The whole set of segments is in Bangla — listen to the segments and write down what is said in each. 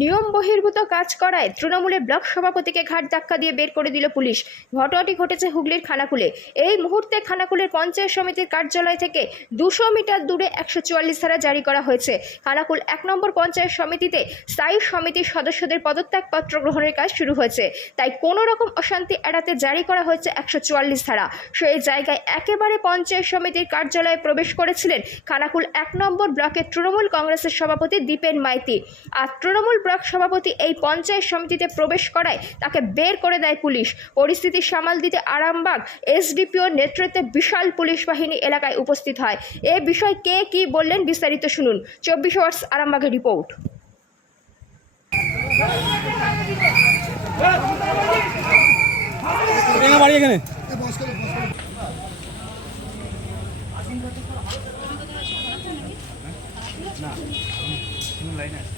নিয়ম বহির্ভূত কাজ করায় তৃণমূলের ব্লক সভাপতিকে ঘাট ধাক্কা দিয়ে বের করে দিল পুলিশ। ঘটনাটি ঘটেছে হুগলির খানাকুলে। এই মুহূর্তে খানাকুলের পঞ্চায়েত সমিতির কার্যালয় থেকে দুশো মিটার দূরে একশো চুয়াল্লিশ ধারা জারি করা হয়েছে। খানাকুল এক নম্বর পঞ্চায়েত সমিতিতে স্থায়ী সমিতির সদস্যদের পদত্যাগপত্র গ্রহণের কাজ শুরু হয়েছে। তাই কোনো রকম অশান্তি এড়াতে জারি করা হয়েছে একশো চুয়াল্লিশ ধারা। সেই জায়গায় একেবারে পঞ্চায়েত সমিতির কার্যালয়ে প্রবেশ করেছিলেন খানাকুল এক নম্বর ব্লকের তৃণমূল কংগ্রেসের সভাপতি দীপেন মাইতি। আর তৃণমূল তৃণমূল ব্লক সভাপতি এই পঞ্চায়েত সমিতিতে প্রবেশ করায় তাকে বের করে দেয় পুলিশ। পরিস্থিতি সামাল দিতে আরামবাগ এসডিপিওর নেতৃত্বে বিশাল পুলিশ বাহিনী এলাকায় উপস্থিত হয়। এ বিষয়ে কে কি বললেন বিস্তারিত শুনুন। চব্বিশ ওয়ার্স আরামবাগের রিপোর্ট। না লাইন আছে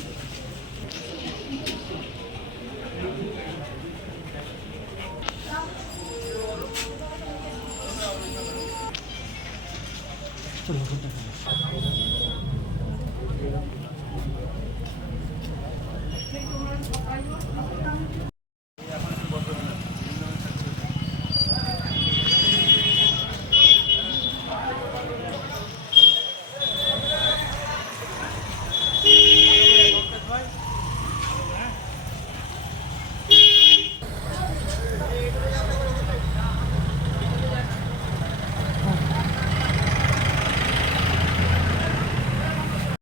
残ったから。